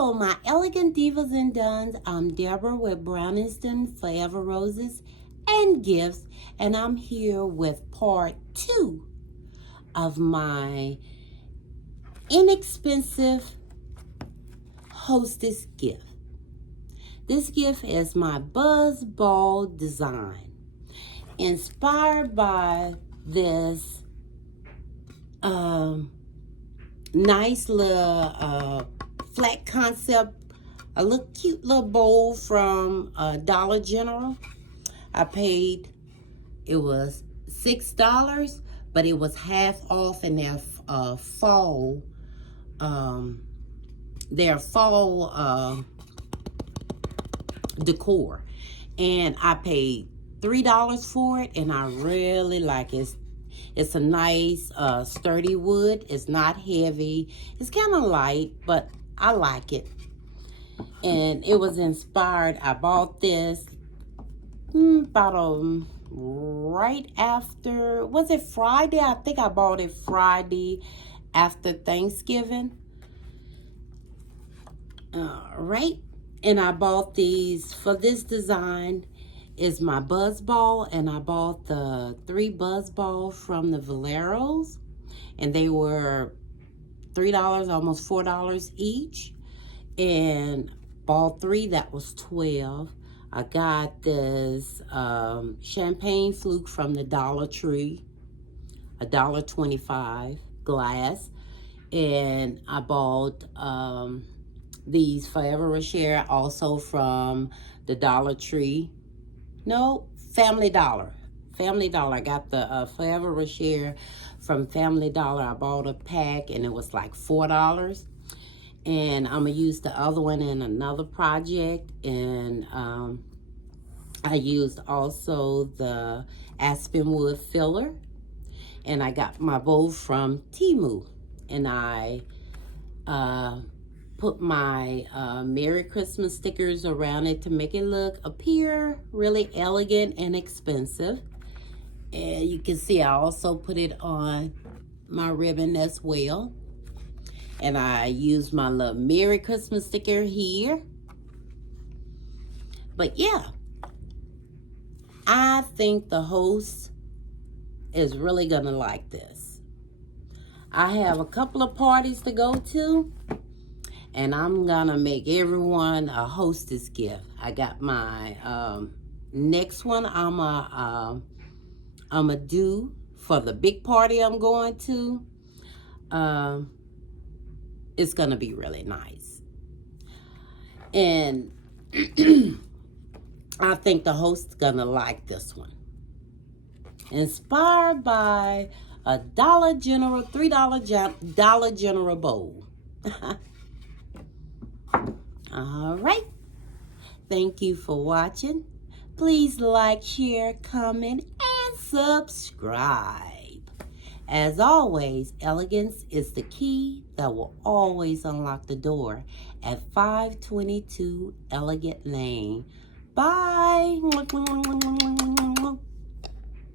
Hello, my elegant divas and duns. I'm Deborah with Browningston Forever Roses and Gifts, and I'm here with part 2 of my inexpensive Hostess gift. This gift is my BuzzBall design, inspired by this nice little flat concept, a little cute little bowl from Dollar General. I paid, it was $6, but it was half off in their fall decor, and I paid $3 for it, and I really like it. It's a nice sturdy wood. It's not heavy. It's kind of light, but I like it. And it was inspired. I bought this about right after, was it Friday? I think I bought it Friday after Thanksgiving. Right. And I bought these for this design is my BuzzBall, and I bought the 3 BuzzBall from the Valeros, and they were $3, almost $4 each, and bought 3, that was $12. I got this champagne fluke from the Dollar Tree, $1.25 glass, and I bought these Forever Rocher also from the Dollar Tree. No, Family Dollar. Family Dollar. I got the Forever Rocher from Family Dollar. I bought a pack and it was like $4. And I'm going to use the other one in another project. And I used also the Aspenwood filler. And I got my bowl from Temu. And I put my Merry Christmas stickers around it to make it appear really elegant and expensive. And you can see I also put it on my ribbon as well. And I used my little Merry Christmas sticker here. But yeah, I think the host is really gonna like this. I have a couple of parties to go to, and I'm gonna make everyone a hostess gift. I got my next one I'ma do for the big party I'm going to. It's gonna be really nice. And I think the host's gonna like this one. Inspired by a Dollar General, $3 Dollar General bowl. All right. Thank you for watching. Please like, share, comment, and subscribe. As always, elegance is the key that will always unlock the door at 522 Elegant Lane. Bye.